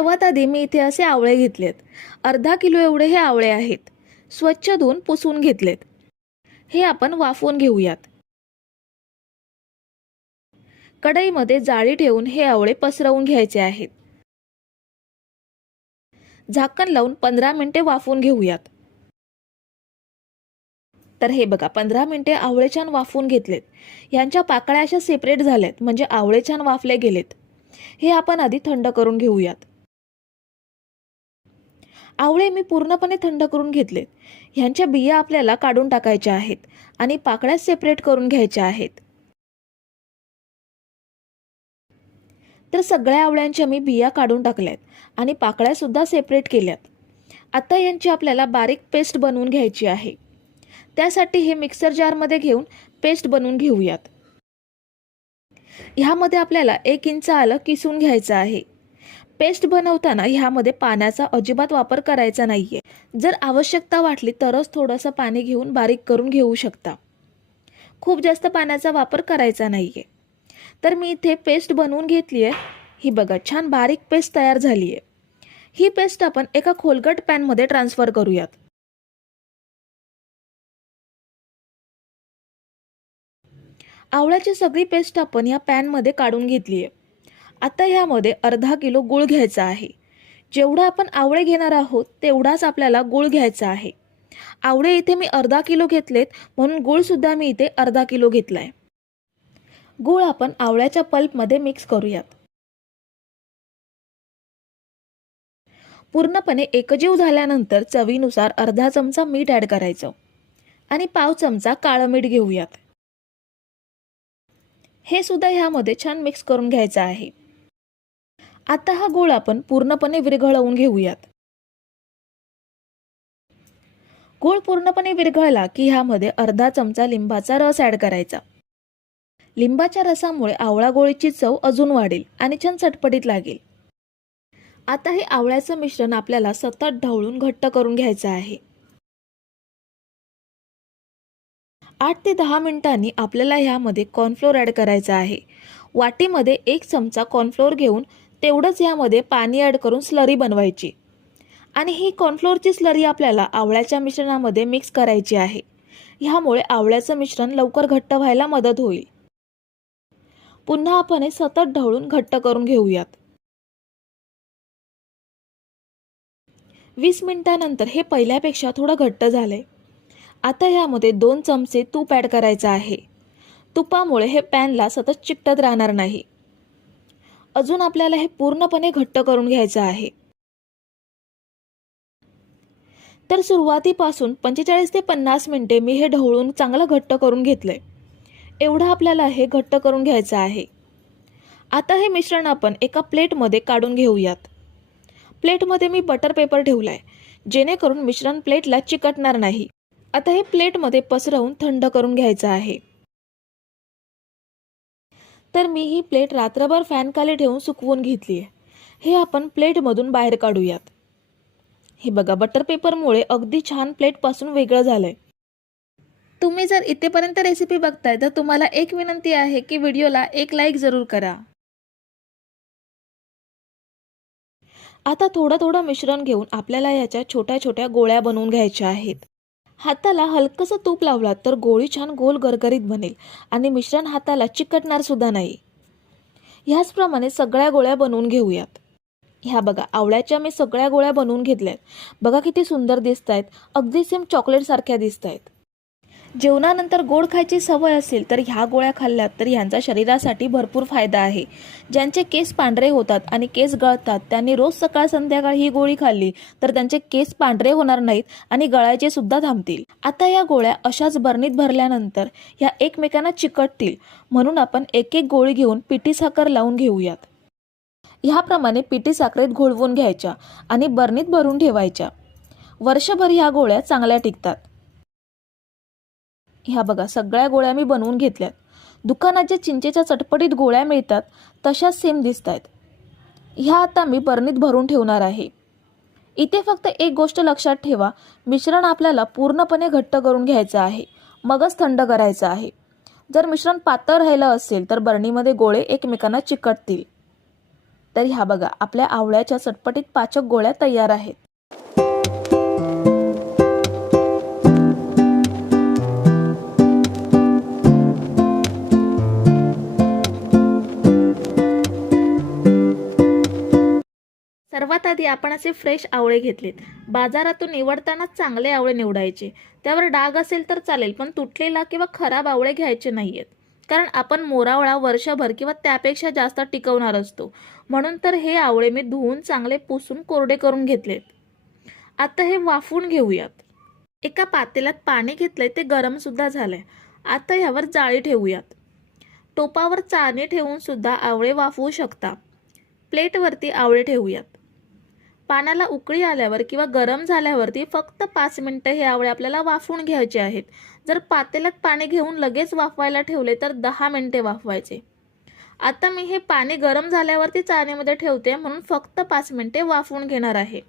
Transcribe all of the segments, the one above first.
सर्वात आधी मी इथे असे आवळे घेतलेत। अर्धा किलो एवढे हे आवळे आहेत। स्वच्छ धुवून पुसून घेतलेत। हे आपण वाफवून घेऊयात। कढईमध्ये जाळी ठेवून हे आवळे पसरवून घ्यायचे आहेत। झाकण लावून 15 मिनिटे वाफवून घेऊयात। तर हे बघा 15 मिनिटे आवळे छान वाफवून घेतलेत। यांच्या पाकळ्या अशा सेपरेट झाल्यात, म्हणजे आवळे छान वाफले गेलेत। हे आपण आधी थंड करून घेऊयात। आवळे मी पूर्णपणे थंड करून घेतलेत। ह्यांच्या बिया आपल्याला काढून टाकायच्या आहेत आणि पाकळ्या सेपरेट करून घ्यायच्या आहेत। तर सगळ्या आवळ्यांच्या मी बिया काढून टाकल्यात आणि पाकळ्या सुद्धा सेपरेट केल्यात। आता यांची आपल्याला बारीक पेस्ट बनवून घ्यायची आहे। त्यासाठी हे मिक्सर जार मध्ये घेऊन पेस्ट बनवून घेऊयात। ह्यामध्ये आपल्याला 1 इंच आलं किसून घ्यायचं आहे। पेस्ट बनवताना ह्यामध्ये पाण्याचा अजिबात वापर करायचा नाहीये। जर आवश्यकता वाटली तरच थोडंसं पाणी घेऊन बारीक करून घेऊ शकता। खूप जास्त पाण्याचा वापर करायचा नाहीये। तर मी इथे पेस्ट बनवून घेतली आहे। ही बघा छान बारीक पेस्ट तयार झाली आहे। ही पेस्ट आपण एका खोलगट पॅन मध्ये ट्रान्सफर करूयात। आवळ्याची सगळी पेस्ट आपण या पॅन मध्ये काढून घेतली आहे। आता ह्यामध्ये अर्धा किलो गूळ घ्यायचा आहे। जेवढा आपण आवळे घेणार आहोत तेवढाच आपल्याला गूळ घ्यायचा आहे। आवळे इथे मी अर्धा किलो घेतलेत, म्हणून गूळ सुद्धा मी इथे अर्धा किलो घेतलाय। गूळ आपण आवळ्याच्या पल्प मध्ये मिक्स करूयात। पूर्णपणे एकजीव झाल्यानंतर चवीनुसार अर्धा चमचा मीठ ऍड करायचं आणि पाव चमचा काळं मीठ घेऊयात। हे सुद्धा ह्यामध्ये छान मिक्स करून घ्यायचं आहे। आता हा गूळ आपण पूर्णपणे विरघळवून घेऊयात। गूळ पूर्णपणे विरघळला की ह्यामध्ये अर्धा चमचा लिंबाचा रस ऍड करायचा। लिंबाच्या रसामुळे आवळा गोळीची चव अजून वाढेल आणि छान चटपटीत लागेल। आता हे आवळ्याचं मिश्रण आपल्याला सतत ढवळून घट्ट करून घ्यायचं आहे। 8 ते 10 मिनिटांनी आपल्याला ह्यामध्ये कॉर्नफ्लोअर ऍड करायचा आहे। वाटीमध्ये 1 चमचा कॉर्नफ्लोअर घेऊन तेवढंच ह्यामध्ये पाणी ऍड करून स्लरी बनवायची आणि ही कॉर्नफ्लोअरची स्लरी आपल्याला आवळ्याच्या मिश्रणामध्ये मिक्स करायची आहे। ह्यामुळे आवळ्याचं मिश्रण लवकर घट्ट व्हायला मदत होईल। पुन्हा आपण हे सतत ढवळून घट्ट करून घेऊयात। 20 मिनिटांनंतर हे पहिल्यापेक्षा थोडं घट्ट झालंय। आता ह्यामध्ये 2 चमचे तूप ऍड करायचं आहे। तुपामुळे हे पॅनला सतत चिकटत राहणार नाही। अजून आपल्याला हे पूर्णपणे घट्ट करून घ्यायचं आहे। तर सुरुवातीपासून 45 ते 50 मिनिटे मी हे ढवळून चांगलं घट्ट करून घेतलंय। एवढं आपल्याला हे घट्ट करून घ्यायचं आहे। आता हे मिश्रण आपण एका प्लेटमध्ये काढून घेऊयात। प्लेटमध्ये मी बटर पेपर ठेवलाय, जेणेकरून मिश्रण प्लेटला चिकटणार नाही। आता हे प्लेटमध्ये पसरवून थंड करून घ्यायचं आहे। तर मी ही प्लेट रात्रभर फॅन खाली ठेवून सुकवून घेतली आहे। हे आपण प्लेटमधून बाहेर काढूयात। हे बघा बटर पेपरमुळे अगदी छान प्लेटपासून वेगळं झालंय। तुम्ही जर इथेपर्यंत रेसिपी बघताय तर तुम्हाला एक विनंती आहे की व्हिडिओला एक लाईक जरूर करा। आता थोडं थोडं मिश्रण घेऊन आपल्याला याच्या छोट्या छोट्या गोळ्या बनवून घ्यायच्या आहेत। हाताला हलकसं तूप लावलात तर गोळी छान गोल गरगरीत बनेल आणि मिश्रण हाताला चिकटणार सुद्धा नाही। ह्याचप्रमाणे सगळ्या गोळ्या बनवून घेऊयात। ह्या बघा आवळ्याच्या मी सगळ्या गोळ्या बनवून घेतल्यात। बघा किती सुंदर दिसतायत, अगदी सेम चॉकलेट सारख्या दिसतायत। जेवणानंतर गोड खायची सवय असेल तर ह्या गोळ्या खाल्ल्यात तर ह्यांचा शरीरासाठी भरपूर फायदा आहे। ज्यांचे केस पांढरे होतात आणि केस गळतात त्यांनी रोज सकाळ संध्याकाळ ही गोळी खाल्ली तर त्यांचे केस पांढरे होणार नाहीत आणि गळायचे सुद्धा थांबतील। आता या गोळ्या अशाच बरणीत भरल्यानंतर ह्या एकमेकांना चिकटतील, म्हणून आपण एक एक गोळी घेऊन पिठी साखर लावून घेऊयात। ह्याप्रमाणे पिठी साखरेत घोळवून घ्यायच्या आणि बरणीत भरून ठेवायच्या। वर्षभर ह्या गोळ्या चांगल्या टिकतात। ह्या बघा सगळ्या गोळ्या मी बनवून घेतल्यात। दुकानात जे चिंचेच्या चटपटीत गोळ्या मिळतात तशाच सेम दिसतायत। ह्या आता मी बरणीत भरून ठेवणार आहे। इथे फक्त एक गोष्ट लक्षात ठेवा, मिश्रण आपल्याला पूर्णपणे घट्ट करून घ्यायचं आहे, मगच थंड करायचं आहे। जर मिश्रण पातळ राहिलं असेल तर बरणीमध्ये गोळे एकमेकांना चिकटतील। तर ह्या बघा, आपल्या आवळ्याच्या चटपटीत पाचक गोळ्या तयार आहेत. सर्वात आधी आपण असे फ्रेश आवळे घेतलेत. बाजारातून निवडताना चांगले आवळे निवडायचे. त्यावर डाग असेल तर चालेल, पण तुटलेला किंवा खराब आवळे घ्यायचे नाहीयेत. कारण आपण मोरावळा वर्षभर किंवा त्यापेक्षा जास्त टिकवणार असतो. म्हणून तर हे आवळे मी धुवून चांगले पुसून कोरडे करून घेतलेत. आता हे वाफवून घेऊयात. एका पातेल्यात पाणी घेतलंय, ते गरम सुद्धा झालंय. आता ह्यावर जाळी ठेवूयात. टोपावर चाळणी ठेवून सुद्धा आवळे वाफवू शकता. प्लेटवरती आवळे ठेवूयात. पाण्याला उकळी आल्यावर किंवा गरम झाल्यावरती फक्त 5 मिनिटं हे आवळे आपल्याला वाफवून घ्यायचे आहेत. जर पातेल्यात पाणी घेऊन लगेच वाफवायला ठेवले तर 10 मिनिटे वाफवायचे. आता मी हे पाणी गरम झाल्यावरती चाळणीमध्ये ठेवते, म्हणून फक्त 5 मिनिटे वाफवून घेणार आहे.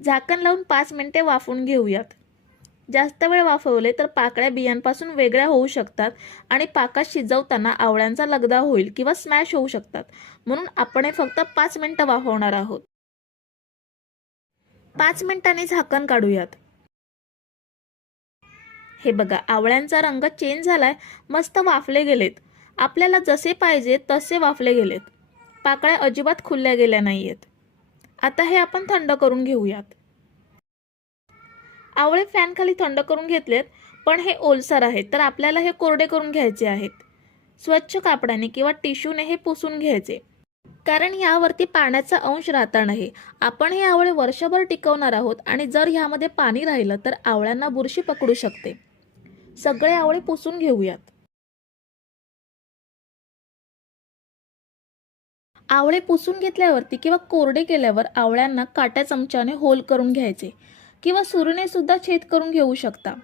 झाकण लावून 5 मिनिटे वाफवून घेऊयात. जास्त वेळ वाफवले तर पाकळ्या बियांपासून वेगळ्या होऊ शकतात आणि पाकात शिजवताना आवळ्यांचा लगदा होईल किंवा स्मॅश होऊ शकतात. म्हणून आपण हे फक्त 5 मिनिटं वाफवणार आहोत. 5 मिनिटांनी झाकण काढूयात. हे बघा, आवळ्यांचा रंग चेंज झालाय. मस्त वाफले गेलेत. आपल्याला जसे पाहिजे तसे वाफले गेलेत. पाकळ्या अजिबात खुलल्या गेल्या नाहीयेत. आता हे आपण थंड करून घेऊयात. आवळे फॅनखाली थंड करून घेतलेत, पण हे ओलसर आहेत, तर आपल्याला हे कोरडे करून घ्यायचे आहेत. स्वच्छ कापडाने किंवा टिश्यूने हे पुसून घ्यायचे, कारण यावरती पाण्याचा अंश राहणार नाही. आपण हे आवळे वर्षभर टिकवणार आहोत आणि जर ह्यामध्ये पाणी राहिलं तर आवळ्यांना बुरशी पकडू शकते. सगळे आवळे पुसून घेऊयात. आवळे पुसून घेतल्यावरती किंवा कोरडे केल्यावर आवळ्यांना काट्या चमच्याने होल करून घ्यायचे किंवा सुरीने सुद्धा छेद करून घेऊ शकता.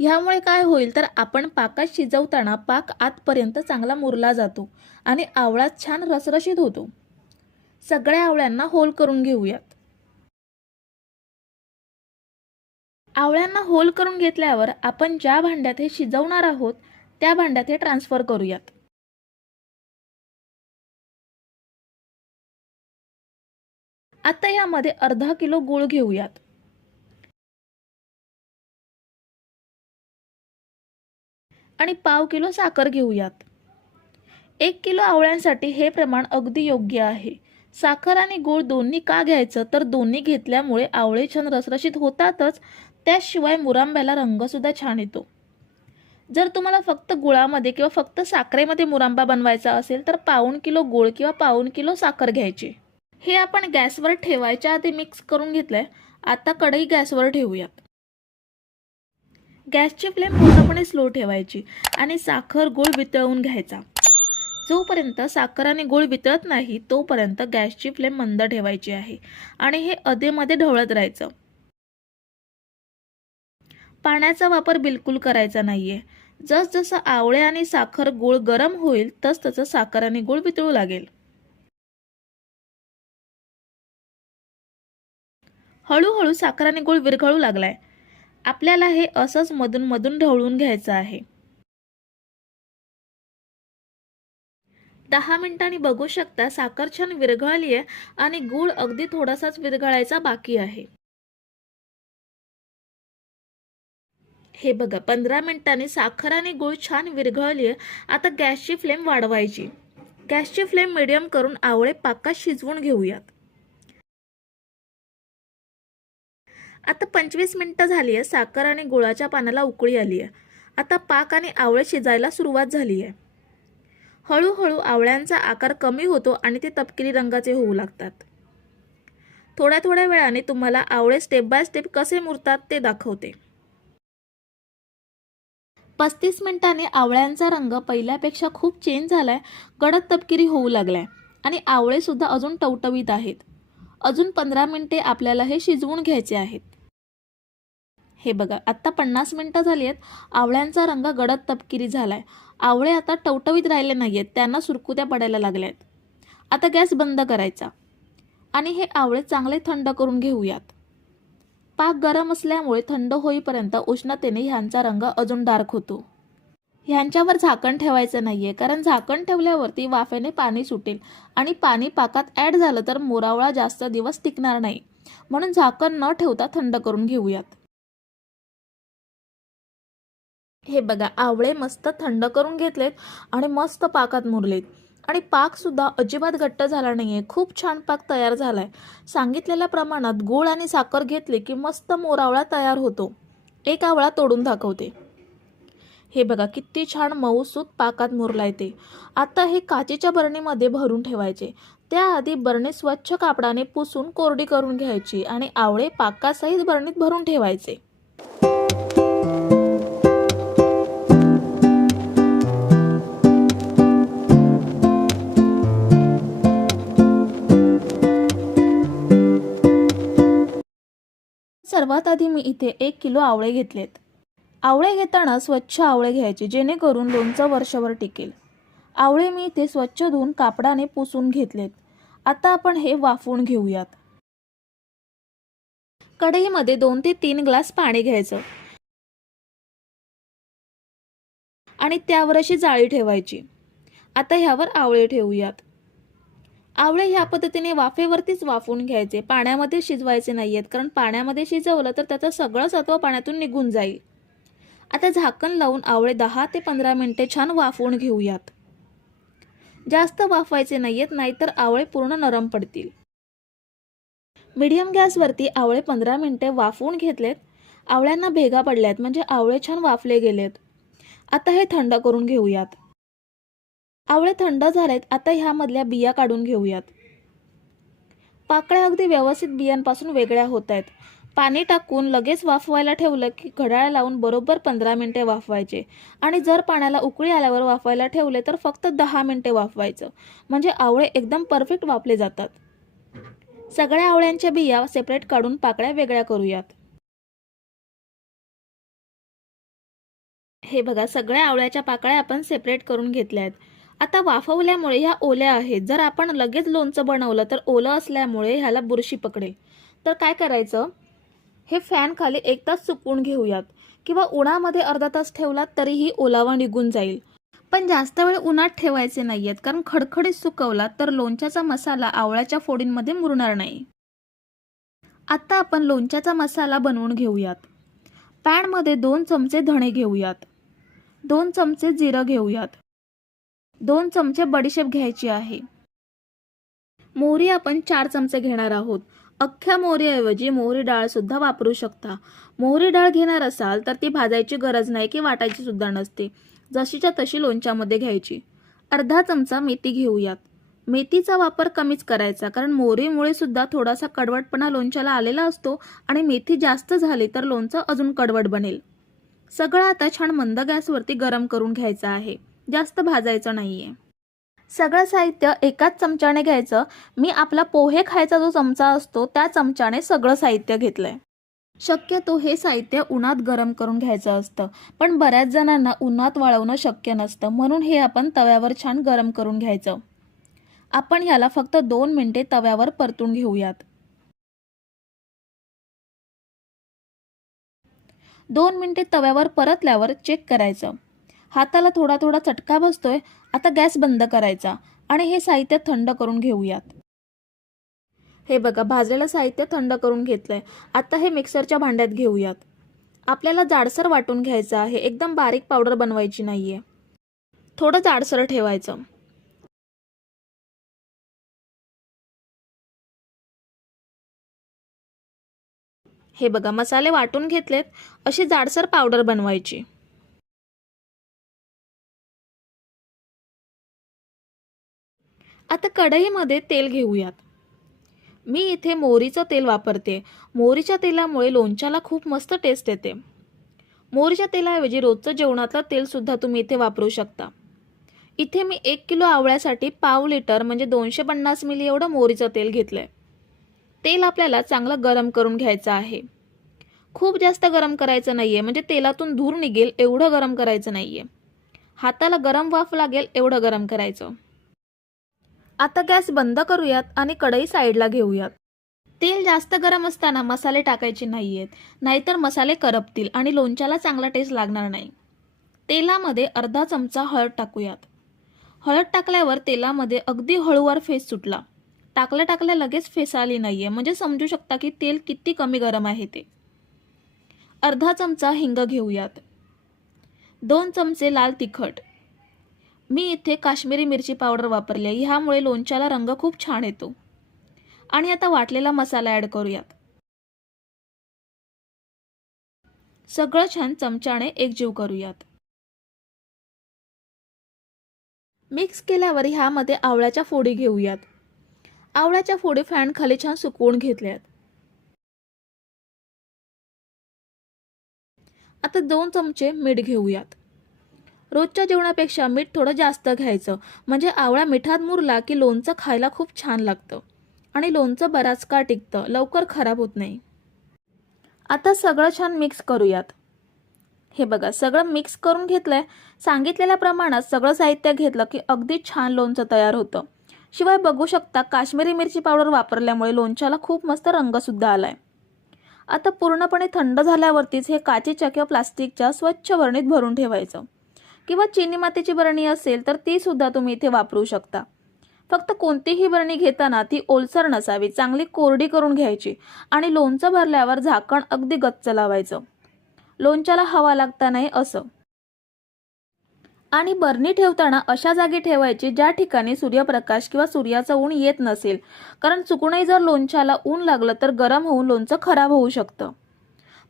ह्यामुळे काय होईल तर आपण पाकात शिजवताना पाक आतपर्यंत चांगला मुरला जातो आणि आवळा छान रसरशीत होतो. सगळ्या आवळ्यांना होल करून घेऊयात. आवळ्यांना होल करून घेतल्यावर आपण ज्या भांड्यात हे शिजवणार आहोत त्या भांड्यात हे ट्रान्सफर करूयात. आता यामध्ये अर्धा किलो गूळ घेऊयात. आणि पाव किलो साखर घेऊयात. 1 किलो आवळ्यांसाठी हे प्रमाण अगदी योग्य आहे. साखर आणि गूळ दोन्ही का घ्यायचं तर दोन्ही घेतल्यामुळे आवळे छान रसरशीत होतातच, त्याशिवाय मुरांब्याला रंग सुद्धा छान येतो. जर तुम्हाला फक्त गुळामध्ये किंवा फक्त साखरेमध्ये मुरांबा बनवायचा असेल तर 1/2 किलो गूळ किंवा 1/2 किलो साखर घ्यायची. हे आपण गॅसवर ठेवायच्या आधी मिक्स करून घेतलंय. आता कढई गॅसवर ठेवूयात. गॅसची फ्लेम पूर्णपणे स्लो ठेवायची आणि साखर गूळ वितळवून घ्यायचा. जोपर्यंत साखर आणि गूळ वितळत नाही तोपर्यंत गॅसची फ्लेम मंद ठेवायची आहे आणि हे अधेमध्ये ढवळत राहायचं. पाण्याचा वापर बिलकुल करायचा नाहीये. जसजसं आवळे आणि साखर गूळ गरम होईल तसतसं साखर आणि गूळ वितळू लागेल. हळूहळू साखर आणि गूळ विरघळू लागलाय. आपल्याला हे असंच मधून मधून ढवळून घ्यायचं आहे. 10 मिनिटांनी बघू शकता साखर छान विरघळली आहे आणि गूळ अगदी थोडासाच विरघळायचा बाकी आहे. हे बघा, 15 मिनिटांनी साखर आणि गूळ छान विरघळली आहे. आता गॅसची फ्लेम वाढवायची. गॅसची फ्लेम मिडियम करून आवळे पाकात शिजवून घेऊयात. आता 25 मिनिटं झाली आहे. साखर आणि गुळाच्या पाण्याला उकळी आली आहे. आता पाक आणि आवळे शिजायला सुरुवात झाली आहे. हळूहळू आवळ्यांचा आकार कमी होतो आणि ते तपकिरी रंगाचे होऊ लागतात. थोड्या थोड्या वेळाने तुम्हाला आवळे स्टेप बाय स्टेप कसे मुरतात ते दाखवते. 35 मिनिटांनी आवळ्यांचा रंग पहिल्यापेक्षा खूप चेंज झालाय. गडद तपकिरी होऊ लागलाय आणि आवळे सुद्धा अजून टवटवीत आहेत. अजून 15 मिनिटे आपल्याला हे शिजवून घ्यायचे आहेत. हे बघा, आता 50 मिनिटं झाली आहेत. आवळ्यांचा रंग गडद तपकिरी झालाय. आवळे आता टवटवीत राहिले नाहीयेत, त्यांना सुरकुत्या पडायला लागल्यात. आता गॅस बंद करायचा आणि हे आवळे चांगले थंड करून घेऊयात. पाक गरम असल्यामुळे थंड होईपर्यंत उष्णतेने ह्यांचा रंग अजून डार्क होतो. ह्यांच्यावर झाकण ठेवायचं नाहीये, कारण झाकण ठेवल्यावरती वाफेने पाणी सुटेल आणि पाणी पाकात ॲड झालं तर मोरावळा जास्त दिवस टिकणार नाही. म्हणून झाकण न ठेवता थंड करून घेऊयात. हे बघा, आवळे मस्त थंड करून घेतलेत आणि मस्त पाकात मुरलेत आणि पाक सुद्धा अजिबात घट्ट झाला नाहीये. खूप छान पाक तयार झालाय. सांगितलेल्या प्रमाणात गूळ आणि साखर घेतले की मस्त मोरावळा तयार होतो. एक आवळा तोडून दाखवते. हे बघा किती छान मऊसूत पाकात मुरलाय ते. आता हे काचेच्या बरणीमध्ये भरून ठेवायचे. त्याआधी बरणी स्वच्छ कापडाने पुसून कोरडी करून घ्यायची आणि आवळे पाकासहित बरणीत भरून ठेवायचे. सर्वात आधी मी इथे 1 किलो आवळे घेतलेत. आवळे घेताना स्वच्छ आवळे घ्यायचे, जेणेकरून लोणचं वर्षभर टिकेल. आवळे मी इथे स्वच्छ धुवून कापडाने पुसून घेतलेत. आता आपण हे वाफवून घेऊयात. कढईमध्ये 2 ते 3 ग्लास पाणी घ्यायचं आणि त्यावर अशी जाळी ठेवायची. आता ह्यावर आवळे ठेवूयात. आवळे ह्या पद्धतीने वाफेवरतीच वाफवून घ्यायचे, पाण्यामध्ये शिजवायचे नाहीयेत, कारण पाण्यामध्ये शिजवलं तर त्याचं सगळं सत्व पाण्यातून निघून जाईल. आता झाकण लावून आवळे 10 ते 15 मिनिटे छान वाफवून घेऊयात. जास्त वाफवायचे नाहीयेत, नाहीतर आवळे पूर्ण नरम पडतील. मीडियम गॅसवरती आवळे 15 मिनिटे वाफवून घेतलेत. आवळ्यांना भेगा पडल्यात, म्हणजे आवळे छान वाफले गेलेत. आता हे थंड करून घेऊयात. आवळे थंड झालेत. आता ह्यामधल्या बिया काढून घेऊयात. पाकळ्या अगदी व्यवस्थित बियांपासून वेगळ्या होत आहेत. पाणी टाकून लगेच वाफवायला ठेवलं की घड्याळ लावून बरोबर 15 मिनिटे वाफवायचे आणि जर पाण्याला उकळी आल्यावर वाफवायला ठेवले तर फक्त 10 मिनिटे वाफवायचं, म्हणजे आवळे एकदम परफेक्ट वाफले जातात. सगळ्या आवळ्यांच्या बिया सेपरेट काढून पाकळ्या वेगळ्या करूयात. हे बघा, सगळ्या आवळ्याच्या पाकळ्या आपण सेपरेट करून घेतल्या आहेत. आता वाफवल्यामुळे ह्या ओल्या आहेत. जर आपण लगेच लोणचं बनवलं तर ओलं असल्यामुळे ह्याला बुरशी पकडेल. तर काय करायचं, हे फॅन खाली 1 तास सुकवून घेऊयात किंवा उन्हामध्ये अर्धा तास ठेवलात तरीही ओलावा निघून जाईल. पण जास्त वेळ उन्हात ठेवायचे नाहीयेत, कारण खडखडीत सुकवलात तर लोणच्याचा मसाला आवळ्याच्या फोडींमध्ये मुरणार नाही. आता आपण लोणच्याचा मसाला बनवून घेऊयात. पॅनमध्ये 2 चमचे धणे घेऊयात, 2 चमचे जिरं घेऊयात, 2 चमचे बडीशेप घ्यायची आहे. मोहरी आपण 4 चमचे घेणार आहोत. अख्ख्या मोहरीऐवजी मोहरी डाळ सुद्धा वापरू शकता. मोहरी डाळ घेणार असाल तर ती भाजायची गरज नाही की वाटायची सुद्धा नसते. जशीच्या तशी लोणच्यामध्ये घ्यायची. अर्धा चमचा मेथी घेऊयात. मेथीचा वापर कमीच करायचा, कारण मोहरीमुळे सुद्धा थोडासा कडवटपणा लोणच्याला आलेला असतो आणि मेथी जास्त झाली तर लोणचं अजून कडवट बनेल. सगळं आता छान मंद गॅसवरती गरम करून घ्यायचं आहे, जास्त भाजायचं नाहीये. सगळं साहित्य एकाच चमच्याने घ्यायचं. मी आपला पोहे खायचा जो चमचा असतो त्या चमच्याने सगळं साहित्य घेतलंय. शक्यतो हे साहित्य उन्हात गरम करून घ्यायचं असतं, पण बऱ्याच जणांना उन्हात वाळवणं शक्य नसतं, म्हणून हे आपण तव्यावर छान गरम करून घ्यायचं. आपण ह्याला फक्त 2 मिनिटे तव्यावर परतून घेऊयात. 2 मिनिटे तव्यावर परतल्यावर चेक करायचं. हाताला थोडा थोडा चटका बसतोय. आता गॅस बंद करायचा आणि हे साहित्य थंड करून घेऊयात. हे बघा, भाजलेलं साहित्य थंड करून घेतलंय. आता हे मिक्सरच्या भांड्यात घेऊयात. आपल्याला जाडसर वाटून घ्यायचं आहे, एकदम बारीक पावडर बनवायची नाहीये. थोडं जाडसर ठेवायचं. हे बघा, मसाले वाटून घेतलेत. अशी जाडसर पावडर बनवायची. आता कढईमध्ये तेल घेऊयात. मी इथे मोहरीचं तेल वापरते. मोहरीच्या तेलामुळे लोणच्याला खूप मस्त टेस्ट येते. मोहरीच्या तेलाऐवजी रोजचं जेवणातलं तेल सुद्धा तुम्ही इथे वापरू शकता. इथे मी 1 किलो आवळ्यासाठी पाव लिटर म्हणजे 250 मिली एवढं मोहरीचं तेल घेतलंय. तेल आपल्याला चांगलं गरम करून घ्यायचं आहे. खूप जास्त गरम करायचं नाहीये, म्हणजे तेलातून धूर निघेल एवढं गरम करायचं नाहीये. हाताला गरम वाफ लागेल एवढं गरम करायचं. आता गॅस बंद करूयात आणि कढई साईडला घेऊयात. तेल जास्त गरम असताना मसाले टाकायचे नाहीयेत, नाहीतर मसाले करपतील आणि लोणच्याला चांगला टेस्ट लागणार नाही. तेलामध्ये अर्धा चमचा हळद टाकूयात. हळद टाकल्यावर तेलामध्ये अगदी हळूवार फेस सुटला. टाकल्या टाकल्या लगेच फेस आली नाहीये, म्हणजे समजू शकता की तेल किती कमी गरम आहे ते. अर्धा चमचा हिंग घेऊयात. 2 चमचे लाल तिखट. मी इथे काश्मीरी मिरची पावडर वापरली आहे, ह्यामुळे लोणच्याला रंग खूप छान येतो. आणि आता वाटलेला मसाला ॲड करूयात. सगळं छान चमच्याने एकजीव करूयात. मिक्स केल्यावर ह्यामध्ये आवळ्याच्या फोडी घेऊयात. आवळ्याच्या फोडी फॅन खाली छान सुकवून घेतल्यात. आता 2 चमचे मीठ घेऊयात. रोजच्या जेवणापेक्षा मीठ थोडं जास्त घ्यायचं, म्हणजे आवळा मिठात मुरला की लोणचं खायला खूप छान लागतं आणि लोणचं बराच काळ टिकतं, लवकर खराब होत नाही. आता सगळं छान मिक्स करूयात. हे बघा, सगळं मिक्स करून घेतलंय. सांगितलेल्या प्रमाणात सगळं साहित्य घेतलं की अगदी छान लोणचं तयार होतं. शिवाय बघू शकता, काश्मीरी मिरची पावडर वापरल्यामुळे लोणच्याला खूप मस्त रंग सुद्धा आलाय. आता पूर्णपणे थंड झाल्यावरतीच हे काचेच्या किंवा प्लास्टिकच्या स्वच्छ बरणीत भरून ठेवायचं, किंवा चिनी मातीची बरणी असेल तर ती सुद्धा तुम्ही इथे वापरू शकता. फक्त कोणतीही बरणी घेताना ती ओलसर नसावी, चांगली कोरडी करून घ्यायची आणि लोणचं भरल्यावर झाकण अगदी गच्च लावायचं. लोणच्याला हवा लागता नाही असं. आणि बरणी ठेवताना अशा जागी ठेवायची ज्या ठिकाणी सूर्यप्रकाश किंवा सूर्याचं ऊन येत नसेल, कारण चुकूनही जर लोणच्याला ऊन लागलं तर गरम होऊन लोणचं खराब होऊ शकतं.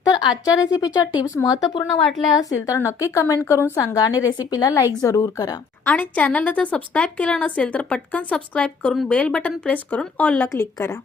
तर आजच्या रेसिपीच्या टिप्स महत्त्वपूर्ण वाटल्या असतील तर नक्की कमेंट करून सांगा आणि रेसिपीला लाईक जरूर करा. आणि चॅनलला जर सबस्क्राईब केलं नसेल तर पटकन सबस्क्राईब करून बेल बटन प्रेस करून ऑलला क्लिक करा.